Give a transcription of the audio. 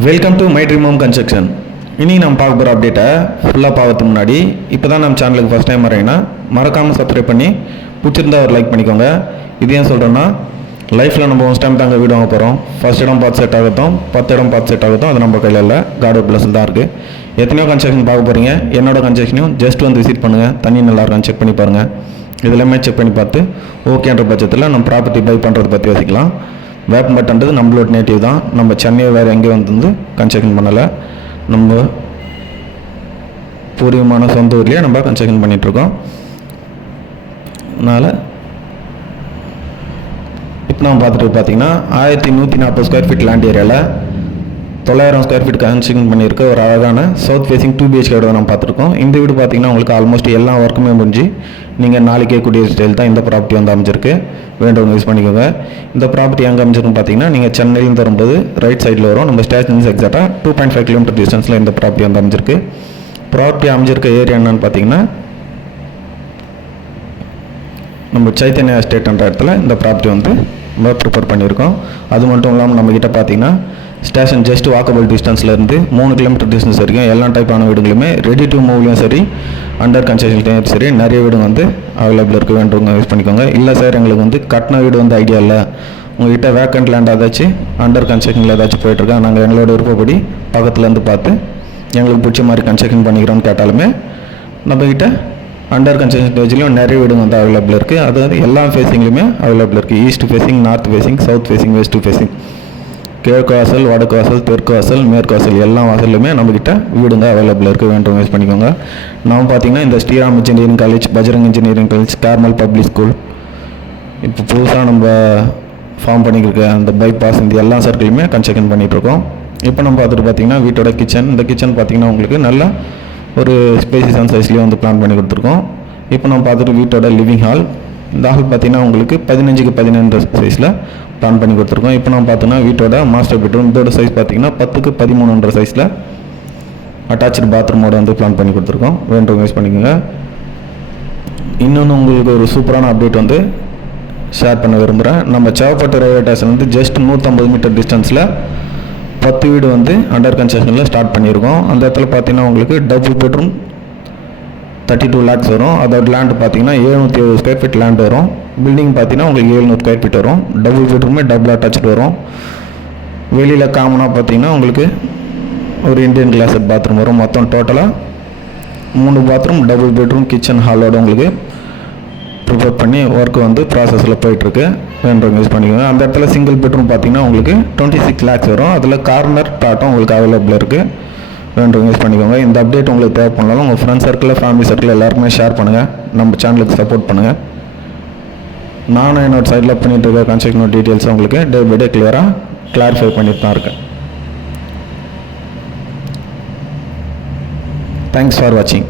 Welcome to my dream home construction இனி நம்ம பார்க்க போகிற அப்டேட்டை ஃபுல்லாக பார்க்கறதுக்கு முன்னாடி இப்போ தான் நம்ம சேனலுக்கு ஃபஸ்ட் டைம் வரீங்கன்னா மறக்காமல் சப்ஸ்கிரைப் பண்ணி பிடிச்சிருந்தா ஒரு லைக் பண்ணிக்கோங்க. இது ஏன் சொல்கிறேன்னா லைஃப்பில் நம்ம ஃபஸ்ட் டைம் தாங்க வீடு வாங்க போகிறோம் ஃபஸ்ட் இடம் பார்த்து செட் ஆகட்டும். பத்து இடம் பார்த்து செட் ஆகட்டும். அது நம்ம கையில் இல்லை. கார்டு ப்ளஸ் தான் இருக்குது எத்தனையோ கன்ஸ்ட்ரக்ஷன் பார்க்க போகிறீங்க என்னோட கன்ஸ்ட்ரக்ஷனையும் ஜஸ்ட் வந்து விசிட் பண்ணுங்கள் தண்ணி நல்லா இருக்கான்னு செக் பண்ணி பாருங்கள் இதெல்லாமே செக் பண்ணி பார்த்து ஓகேன்ற பட்சத்தில் நம்ம ப்ராப்பர்ட்டி பை பண்ணுறது பற்றி யோசிக்கலாம். வேப்பம்பட்டுன்றது நம்மளோட நேட்டிவ் தான். நம்ம சென்னை வேறு எங்கேயும் வந்து கன்ஸ்ட்ரக்ஷன் பண்ணலை. நம்ம பூர்வீகமான சொந்த ஊர்லேயே நம்ம கன்ஸ்ட்ரக்ஷன் பண்ணிகிட்ருக்கோம் அதனால் இப்போ நம்ம பார்த்துட்டு பார்த்தீங்கன்னா ஆயிரத்தி நூற்றி நாற்பது ஸ்கொயர் ஃபீட் லேண்ட் ஏரியாவில் தொள்ளாயிரம் ஸ்கொயர் ஃபீட் கன்ஸ்ட்ரக்ஷன் பண்ணியிருக்க. ஒரு அழகான சவுத் ஃபேசிங் டூ பிஹெச்கே வீடு நம்ம பார்த்துருக்கோம். இந்த வீடு பார்த்தீங்கன்னா உங்களுக்கு ஆல்மோஸ்ட் எல்லா ஒர்க்குமே முடிஞ்சு நீங்கள் நாளைக்கே கூடிய ஸ்டைல் தான் இந்த ப்ராப்பர்ட்டி வந்து அமைஞ்சிருக்கு. வேண்டவங்க யூஸ் பண்ணிக்கோங்க. இந்த ப்ராப்பர்ட்டி எங்கே அமைஞ்சிருக்குன்னு பார்த்தீங்கன்னா நீங்கள் சென்னையிலேருந்து வரும்போது ரைட் சைடில் வரும். நம்ம ஸ்டேஷன்ஸ் எக்ஸாக்டாக டூ பாயிண்ட் ஃபைவ் கிலோமீட்டர் டிஸ்டன்ஸில் இந்த ப்ராப்பர்ட்டி வந்து அமைஞ்சிருக்கு. ப்ராப்பர்ட்டி அமைஞ்சிருக்க ஏரியா என்னன்னு பார்த்தீங்கன்னா நம்ம சைத்தன்யா எஸ்டேட்ன்ற இடத்துல இந்த ப்ராப்பர்ட்டி வந்து நம்ம ப்ரிப்பேர் பண்ணியிருக்கோம். அது மட்டும் இல்லாமல் நம்மக்கிட்ட பார்த்தீங்கன்னா ஸ்டேஷன் ஜஸ்ட் வாக்கபிள் டிஸ்டன்ஸ்லேருந்து மூணு கிலோமீட்டர் டிஸ்டன்ஸ் வரைக்கும் எல்லா டைப்பான வீடுகளுமே ரெடி டு மூவ்லையும் சரி அண்டர் கன்ஸ்ட்ரக்ஷன்லையும் சரி நிறைய வீடுங்க வந்து அவைலபிள் இருக்க வேண்டுவங்க யூஸ் பண்ணிக்கோங்க. இல்லை சார் எங்களுக்கு வந்து கட்டின வீடு வந்து ஐடியா இல்லை. உங்ககிட்ட வேக்கண்ட் லேண்ட் ஏதாச்சும் அண்டர் கன்ஸ்ட்ரக்ஷனில் ஏதாச்சும் போயிட்டுருக்கோம் நாங்கள் எங்களோட விருப்பப்படி பக்கத்துலேருந்து பார்த்து எங்களுக்கு பிடிச்ச மாதிரி கன்ஸ்ட்ரக்ஷன் பண்ணிக்கிறோன்னு கேட்டாலுமே நம்மக்கிட்ட அண்டர் கன்ஸ்ட்ரக்ஷன் ஸ்டேஜ்லையும் நிறைய வீடுங்க வந்து அவைலபிள் இருக்குது அது வந்து எல்லா ஃபேஸிங்லையுமே அவைலபிள் இருக்குது east facing north facing south facing west facing கிழக்கு வாசல் வடக்கு வாசல் தெற்கு வாசல் மேற்கு வாசல் எல்லா வாசல்லையுமே நம்மக்கிட்ட வீடுங்க அவைலபிள் இருக்குது வேண்டும் யூஸ் பண்ணிக்கோங்க. நம்ம பார்த்தீங்கன்னா இந்த Sriram engineering college Bajrang engineering college Carmel public school இப்போ புதுசாக நம்ம ஃபார்ம் பண்ணிக்கிருக்க அந்த பைபாஸ் இந்த எல்லா சர்க்கிளுமே கன்ஸ்ட்ரக்ஷன் பண்ணிகிட்ருக்கோம் இப்போ நம்ம பார்த்துட்டு பார்த்தீங்கன்னா வீட்டோட கிச்சன் இந்த கிச்சன் பார்த்திங்கன்னா உங்களுக்கு நல்ல ஒரு ஸ்பேசியஸான சைஸ்லேயே வந்து பிளான் பண்ணி கொடுத்துருக்கோம். இப்போ நம்ம பார்த்துட்டு வீட்டோட லிவிங் ஹால் இந்த ஹால் பார்த்தீங்கன்னா உங்களுக்கு பதினஞ்சுக்கு பதினெண்டு சைஸில் பிளான் பண்ணி கொடுத்துருக்கோம். இப்போ நம்ம பார்த்தோன்னா வீட்டோட மாஸ்டர் பெட்ரூம் இதோட சைஸ் பார்த்தீங்கன்னா பத்துக்கு பதிமூணுன்ற சைஸில் அட்டாச்சு பாத்ரூமோட வந்து பிளான் பண்ணி கொடுத்துருக்கோம். வேண்டும் யூஸ் பண்ணிக்கோங்க. இன்னொன்று உங்களுக்கு ஒரு சூப்பரான அப்டேட் வந்து ஷேர் பண்ண விரும்புகிறேன் நம்ம சேவப்பட்டு ரயில்வே ஸ்டேஷன் வந்து ஜஸ்ட் நூற்றம்பது மீட்டர் டிஸ்டன்ஸில் பத்து வீடு வந்து அண்டர் கன்ஸ்ட்ரக்ஷனில் ஸ்டார்ட் பண்ணியிருக்கோம். அந்த இடத்துல பார்த்தீங்கன்னா உங்களுக்கு double bedroom thirty two lakhs வரும். அதோட லேண்ட் பார்த்தீங்கன்னா எழுநூற்றி எழுபது ஸ்கொயர் ஃபீட் லேண்ட் வரும். பில்டிங் பார்த்தீங்கன்னா உங்களுக்கு எழுநூறு ஸ்கொயர் ஃபீட் வரும். டபுள் பெட்ரூமே டபுள் அட்டாச்சு வரும். வெளியில் காமனாக பார்த்தீங்கன்னா உங்களுக்கு ஒரு இண்டியன் கிளாஸட் பாத்ரூம் வரும். மொத்தம் டோட்டலாக மூணு பாத்ரூம் டபுள் பெட்ரூம் கிச்சன் ஹாலோட உங்களுக்கு ப்ரிப்பேர் பண்ணி ஒர்க் வந்து ப்ராசஸில் போயிட்டுருக்கு. வேண்டவங்க யூஸ் பண்ணிக்கோங்க. அந்த இடத்துல சிங்கிள் பெட்ரூம் பார்த்தீங்கன்னா உங்களுக்கு டுவெண்ட்டி சிக்ஸ் லேக்ஸ் வரும். அதில் கார்னர் டாட்டும் உங்களுக்கு அவைலபிள் இருக்குது வேண்டும் யூஸ் பண்ணிக்கோங்க. இந்த அப்டேட் உங்களுக்கு தேவைப்படலாம் உங்கள் ஃப்ரெண்ட்ஸ் சர்க்கிளில் ஃபேமிலி சர்க்கிள் எல்லாருக்குமே ஷேர் பண்ணுங்கள் நம்ம சேனலுக்கு சப்போர்ட் பண்ணுங்கள் நானும் என்னோட சைடில் பண்ணிட்டு இருக்க கன்ஸ்ட்ரக்ஷன் டீட்டெயில்ஸ் உங்களுக்கு டே பை டே கிளியராக கிளாரிஃபை பண்ணிட்டு தான் இருக்கேன். தேங்க்ஸ் ஃபார் வாட்சிங்